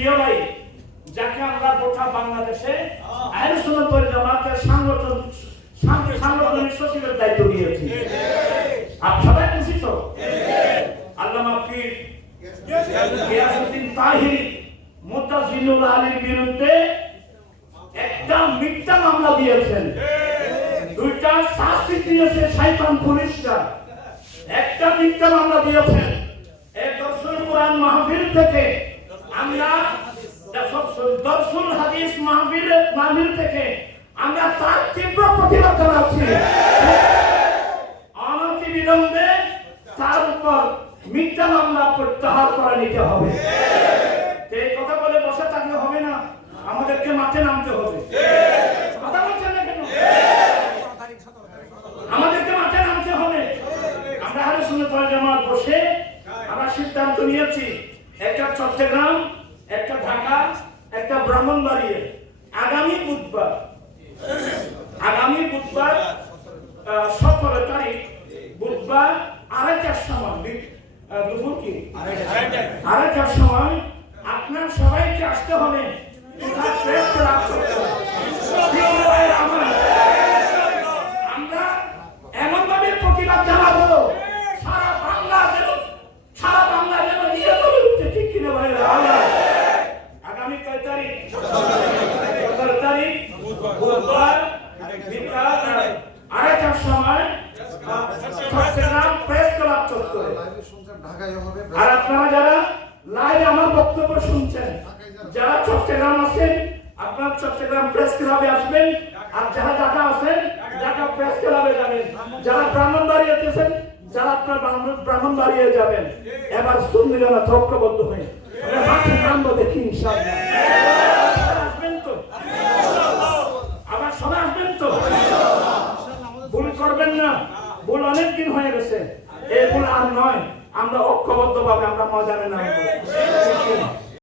প্রিয় ভাই, যাকে আমরা গোটা বাংলাদেশে আহলে সুন্নাত ওয়াল জামাতের সাংগঠনিক সচিবের দায়িত্ব নিয়েছি। আপনারা সবাই খুশি তো? আল্লামা পীর গিয়াসউদ্দিন তাহিরি মুতাজিলুল আলীর বিরুদ্ধে একটা মিথ্যা মামলা দিয়েছেন, দুইটা শাস্তি দিয়েছে শয়তান পুলিশরা, একটা মিথ্যা মামলা দিয়েছেন। এই দর্শন কোরআন মাহফিল থেকে আমরা দর্শন হাদিস মাহফিল থেকে আমরা তার তীব্র প্রতিবাদ জানাচ্ছি। অনতি বিলম্বে তার উপর মিথ্যা মামলা প্রত্যাহার করে নিতে হবে। এই কথা বলে বসে থাকলে হবে না, আমাদেরকে মাঠে নামতে হবে। কথা বলছেন না কেন? আমাদেরকে মাঠে নামতে হবে। আমরা আহলে সুন্নাত ওয়াল জামাত বসে আমরা সিদ্ধান্ত নিয়েছি, একটা চট্টগ্রাম, একটা ঢাকা, একটা ব্রাহ্মণবাড়িয়া। আগামী বুধবার 17 তারিখ বুধবার 2:30টার সময়, দুপুর কি 2:30টার সময় আপনার সবাইকে আসতে হবে। আমরা এমন ভাবে প্রতিবাদ জানাবো সারা বাংলা যেন নিয়ে চলে উঠছে, ঠিক কিনা ভাই? আগামী কয় তারিখ? 17 তারিখ বুধবার বিকাল 2:30টার সময় চট্টগ্রাম প্রেস ক্লাব চত্বরে। আর আপনারা যারা লাইভে আমার বক্তব্য শুনছেন, যারা চট্টগ্রাম আছেন আপনারা চট্টগ্রাম প্রেস ক্লাবে আসবেন, আর যারা ঢাকা আছেন ঢাকা প্রেস ক্লাবে যাবেন, যারা ব্রাহ্মণবাড়িয়াতে আছেন যারা আপনার ব্রাহ্মণবাড়িয়া যাবেন। এবার সুন্নিরা ঐক্যবদ্ধ হয়ে আমরা মাঠে নামবো, দেখি ইনশাআল্লাহ। আসবেন তো? আবার সবাই আসবেন তো? ভুল করবেন না, ভুল অনেকদিন হয়ে গেছে, এই ভুল আর নয়। আমরা ঐক্যবদ্ধ ভাবে আমরা ময়দানে নামবো।